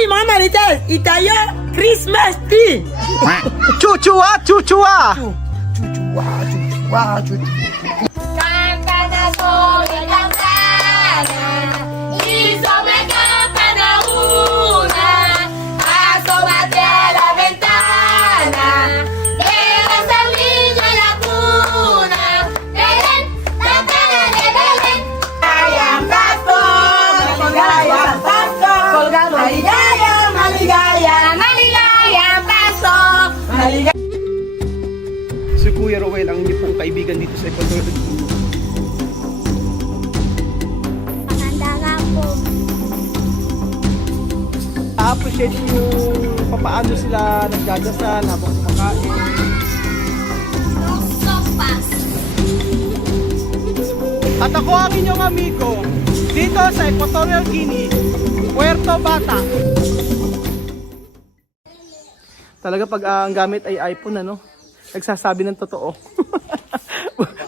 Ay, mga marites, itayo Christmas tree. Chuchua, chuchua. Canta na sobre la playa y sobre campana una, asómate a la ventana, debes al niño en la cuna, Belén, la cara de Belén. Maligayang Pasko, maligayang Pasko, maligayang, maligayang, Maligayang Pasko. Si Kuya Roel ang hindi pong kaibigan dito sa Ecuador. Maganda nga po. Appreciate yung papaano sila nagdadasal habang kumakain. Sopas. At ako ang inyong amigo dito sa Equatorial Guinea, Puerto Bata. Talaga pag ang gamit ay iPhone, ano? Nagsasabi ng totoo.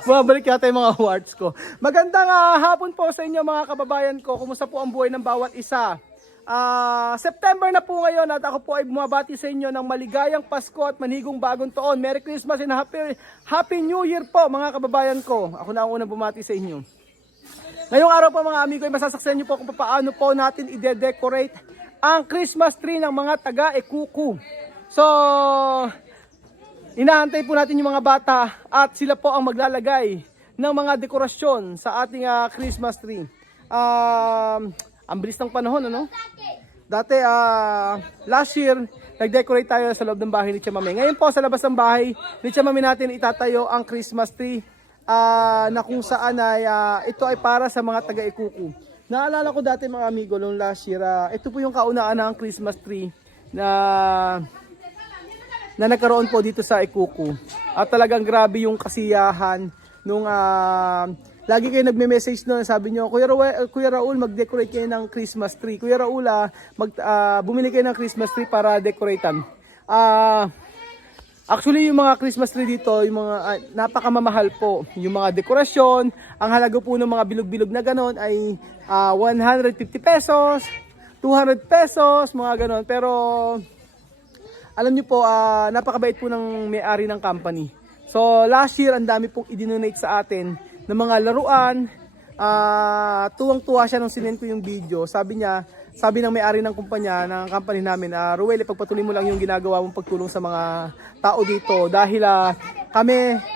Bumabalik yata yung mga awards ko. Magandang hapon po sa inyo mga kababayan ko. Kumusta po ang buhay ng bawat isa? September na po ngayon at ako po ay bumabati sa inyo ng maligayang Pasko at manhigong bagong taon. Merry Christmas and Happy New Year po mga kababayan ko. Ako na ang unang bumati sa inyo. Ngayong araw po mga amigo ay masasaksayan niyo po kung paano po natin i-decorate ang Christmas tree ng mga taga-Ekuku. So, inaantay po natin yung mga bata at sila po ang maglalagay ng mga dekorasyon sa ating Christmas tree. Ang bilis ng panahon, ano? Dati, last year, nag-decorate tayo sa loob ng bahay ni Chamame. Ngayon po, sa labas ng bahay ni Chamame natin itatayo ang Christmas tree na kung saan ay, ito ay para sa mga taga-Ekuku. Naalala ko dati mga amigo, noong last year, ito po yung kaunaan ng Christmas tree na nagkaroon po dito sa Ekuku. At talagang grabe yung kasiyahan nung lagi kayo nagme-message noon, sabi nyo, Kuya Raul, mag-decorate kayo ng Christmas tree. Kuya Raul, bumili kayo ng Christmas tree para decoratean. Actually, yung mga Christmas tree dito, yung mga napakamamahal po. Yung mga dekorasyon, ang halaga po ng mga bilog-bilog na ganon ay 150 pesos, 200 pesos, mga ganon. Pero alam niyo po, napakabait po ng may-ari ng company. So last year, ang dami pong i-donate sa atin ng mga laruan. Tuwang-tuwa siya nung sinend ko yung video. Sabi ng may-ari ng kumpanya, ng company namin, Ruel, pagpatuloy mo lang yung ginagawa mong pagtulong sa mga tao dito. Dahil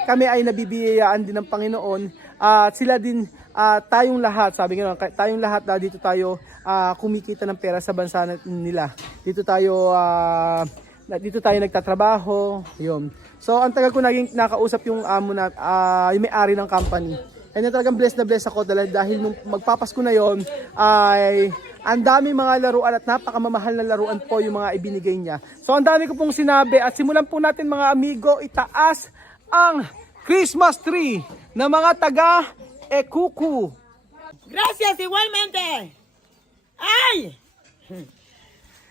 kami ay nabibiyayaan din ng Panginoon. At sila din, tayong lahat, sabi nga, tayong lahat dito tayo kumikita ng pera sa bansa nila. Dito tayo nagtatrabaho, yun. So, ang tagal ko naging nakausap yung yung may-ari ng company. And talagang blessed na blessed ako dahil nung magpapasko na yon ay ang dami mga laruan at napakamamahal na laruan po yung mga ibinigay niya. So, ang dami ko pong sinabi at simulan po natin mga amigo, itaas ang Christmas tree ng mga taga-Ekuku. Gracias, igualmente. Ay.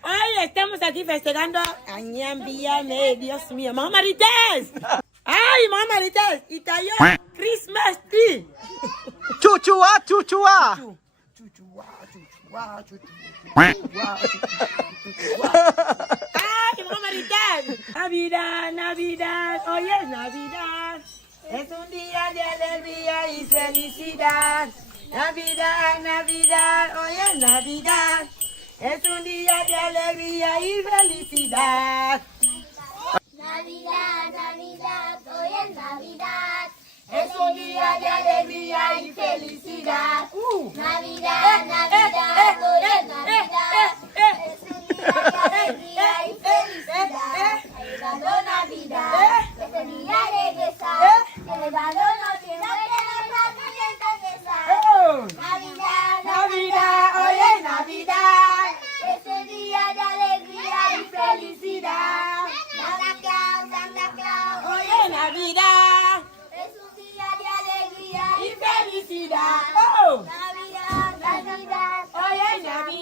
Hoy estamos aquí festejando a Ñambiame, Dios mío. Mga marites. Ay, mga marites, itayo Christmas tree. Chuchua, chuchua. Ay, mga marites. Navidad, Navidad, hoy es Navidad. Es un día de alegría y felicidad. Navidad, Navidad, hoy es Navidad. Es un día de alegría y felicidad. Navidad, Navidad, hoy es Navidad. Es un día de alegría y felicidad. Navidad, Navidad, hoy es Navidad. Es un día de alegría y felicidad. Ha llegado Navidad, este día regresar. Celebrando Nochebuena, la fiesta empezar. Navidad, Navidad, hoy es Navidad. es un día de alegría y felicidad. Santa Claus, Santa Claus, Hoy es Navidad es un día de alegría y felicidad. Navidad, Navidad, Hoy es Navidad.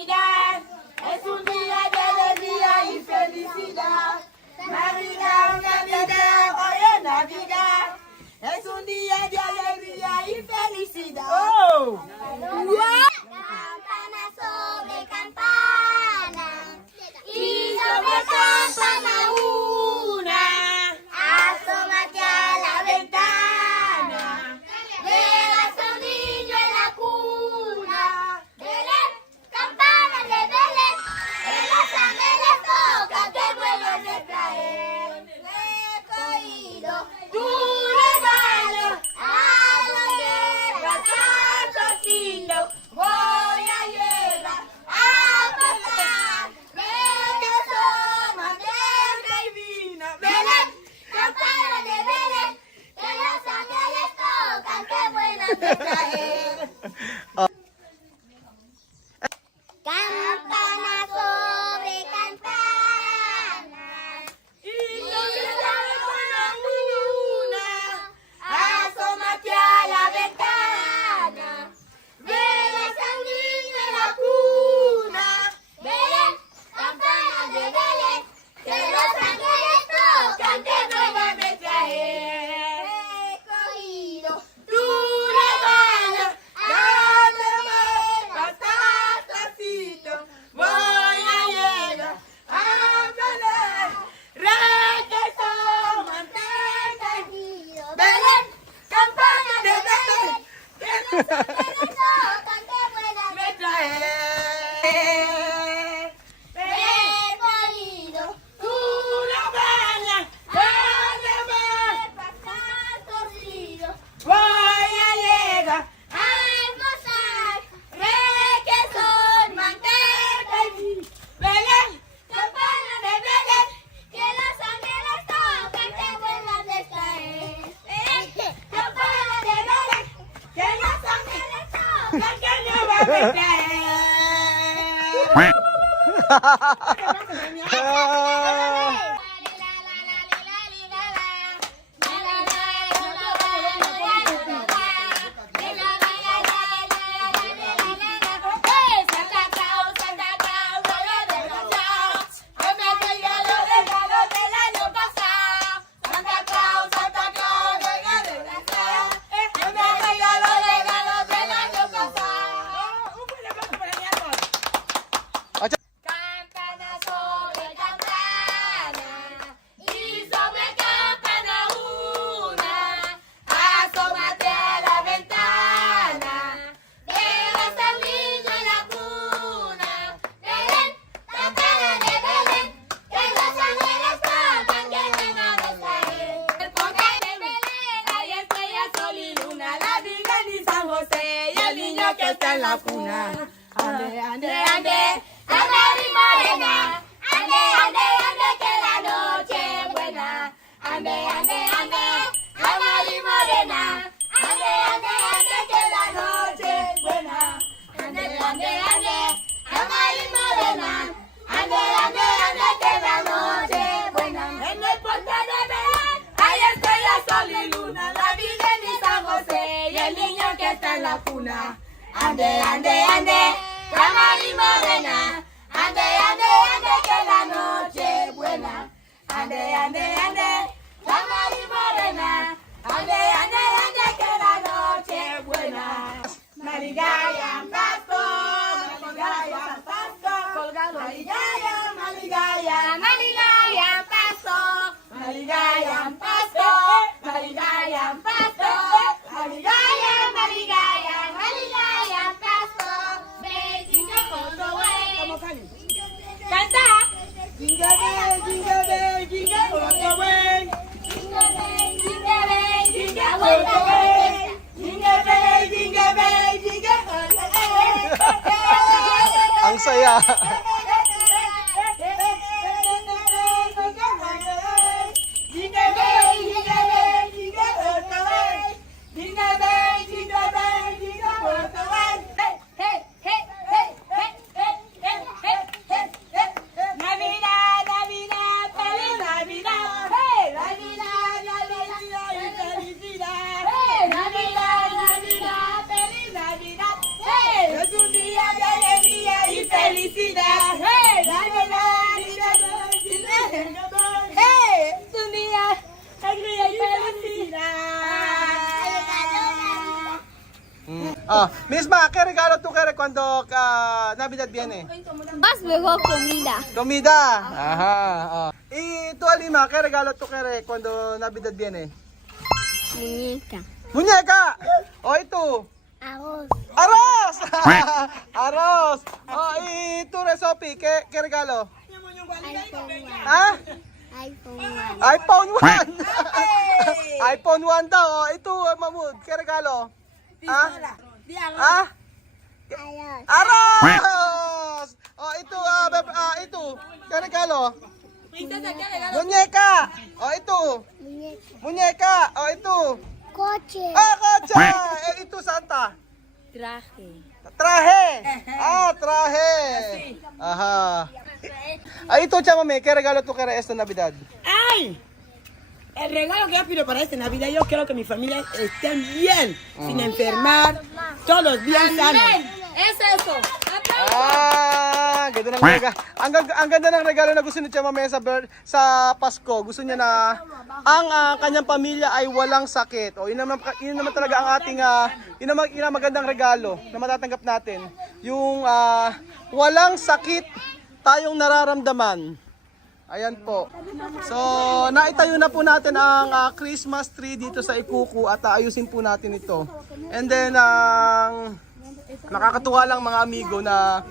Repolido, una baña, pasar torcido, voy a llegar. almorzar, requesón, manteca y Belén, campana de Belén, que los ángeles tocan, que vuelan de caer. Campana de Belén, que los ángeles tocan. que no va a meter. Campana sobre campana y sobre campana una, asómate a la ventana, verás al niño en la cuna. Belén, campana de Belén, que los ángeles tocan, que vengan a caer. Porque en Belén hay estrellas, sol y luna, la Virgen y San José y el niño que está en la cuna. Ande, ande, ande. Ande mi morena, ande, ande, ande, que la noche es buena. Ande, ande, ande, ande mi morena, ande, ande, ande, que la noche es buena. Ande, ande, ande, ande mi morena, ande, ande, ande, que la noche es buena. En el puente de Belén hay estrellas, sol y luna, la Virgen y San José y el niño que está en la cuna. Ande, ande, ande, cama y morena. Ande, ande, ande, que la noche es buena. Ande, ande, ande, cama y morena. Ande, ande, ande, que la noche es buena. Maligaya, pasto, maligaya, pasto, colgado. Maligaya, maligaya, Maligaya, paso, maligaya, pasto, maligaya, pasto, maligaya, maligaya, maligaya, paso. Beijinho con tu güey. Canta. Jingle bell, jingle bell, jingle all the way. Jingle bell, jingle bell, Jingle jingle all all the the way. way. Jingle bell, jingle bell, jingle all the way. Ang saya. Jingle bell, jingle bell, jingle all the way. Jingle bell, jingle bell, jingle all the way. Hey, hey, hey, hey, hey, hey, hey, hey, hey, hey. Navidad, Navidad, feliz Navidad. Hey, Navidad, Navidad, y felicidad. Hey, Navidad, Navidad, feliz Navidad. Hey, es un día de alegría y felicidad. Hey, Navidad, Navidad, hey, es un día de alegría y felicidad. Misma, ¿qué regalo tú quieres cuando Navidad viene? Más luego comida. Comida. Ajá. Y tú, Alima, ¿qué regalo tú quieres cuando Navidad viene? Muñeca. Muñeca. O ito. Arroz. Arroz. Arroz. Y tú, Resopi, ¿qué regalo? Ah? iPhone iPhone 1. iPhone 1 daw. Ito, Mahmoud, ¿qué regalo? Ah? Ah? Arroz! Ito, ito. ¿Qué regalo? Muñeca! Ito. Muñeca! Ito. Coche. Kotse! Ito, Santa. Traje. Traje! Traje! Ajá. Ito, chamame, ¿qué regalo tú quieres esta Navidad? ¡Ay! El regalo que yo pido para esta Navidad, yo quiero que mi familia estén bien, sin enfermar, todos bien sanos. Es eso. Ganda ng regalo. Ang ganda ng regalo na gusto ni Chamame sa Pasko. Gusto niya na ang kanyang pamilya ay walang sakit. O yun naman talaga ang ating yun ang magandang regalo na matatanggap natin. Yung walang sakit tayong nararamdaman. Ayan po. So, naitayo na po natin ang Christmas tree dito sa Ikuku at ayusin po natin ito. And then, nakakatuwa lang mga amigo na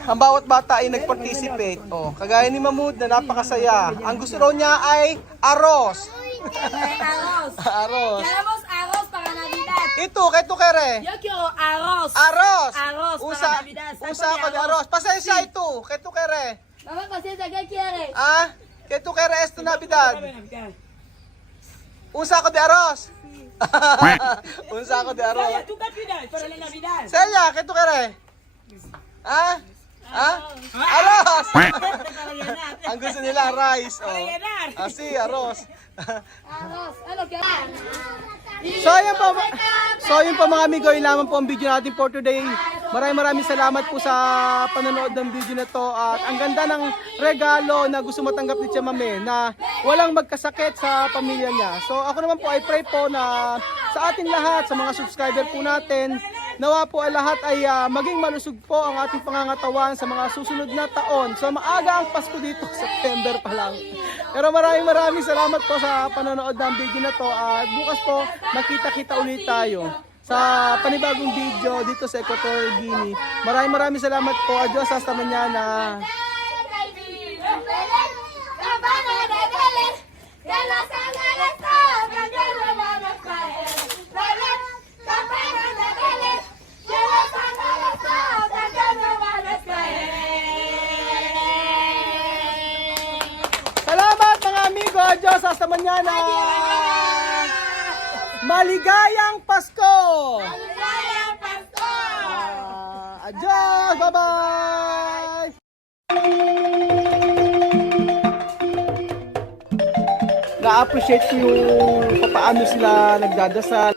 ang bawat bata ay nag-participate. Oh, kagaya ni Mahmoud na napakasaya. Ang gusto raw niya ay aros. Arroz. Aros. Queremos arroz para Navidad. Ito, kay Tukere. Yo quiero arroz. Aros. Arroz Usa, para Navidad. usa ako di aros. Pasensya ito, kay Tukere. Mamá, paciencia, ¿qué quiere? Ah, kay Tukere esto Navidad. Usa ako di aros. Unsa ako di aros. ¿Tú qué pides para la Navidad? Saya, kay Tukere. Ah? Ah? Aros! Para llenar. Ang gusto nila rice. Para Oh. llenar. Ah, si aros. Arroz, es lo que So yun po mga amigo, yun lamang po ang video natin for today. Maraming salamat po sa panonood ng video na to. At ang ganda ng regalo na gusto matanggap ni Tia Mame na walang magkasakit sa pamilya niya. So ako naman po ay pray po na sa ating lahat, sa mga subscriber po natin, nawa po ay lahat ay maging malusog po ang ating pangangatawan sa mga susunod na taon. So maaga ang Pasko dito, September pa lang. Pero maraming salamat po sa panonood ng video na to. At bukas po, magkita-kita ulit tayo sa panibagong video dito sa Equatorial Guinea. Maraming salamat po. Adios, hasta mañana. Campana de Belén, que los ángeles tocan, que no van a caer. Belén, campana de Belén, que los ángeles tocan, que no van a caer. Salamat mga amigo. Adios, hasta mañana. Maligayang Pasko! Maligayang Pasko! Adios! Bye-bye! Na-appreciate ko yung paano sila nagdadasal.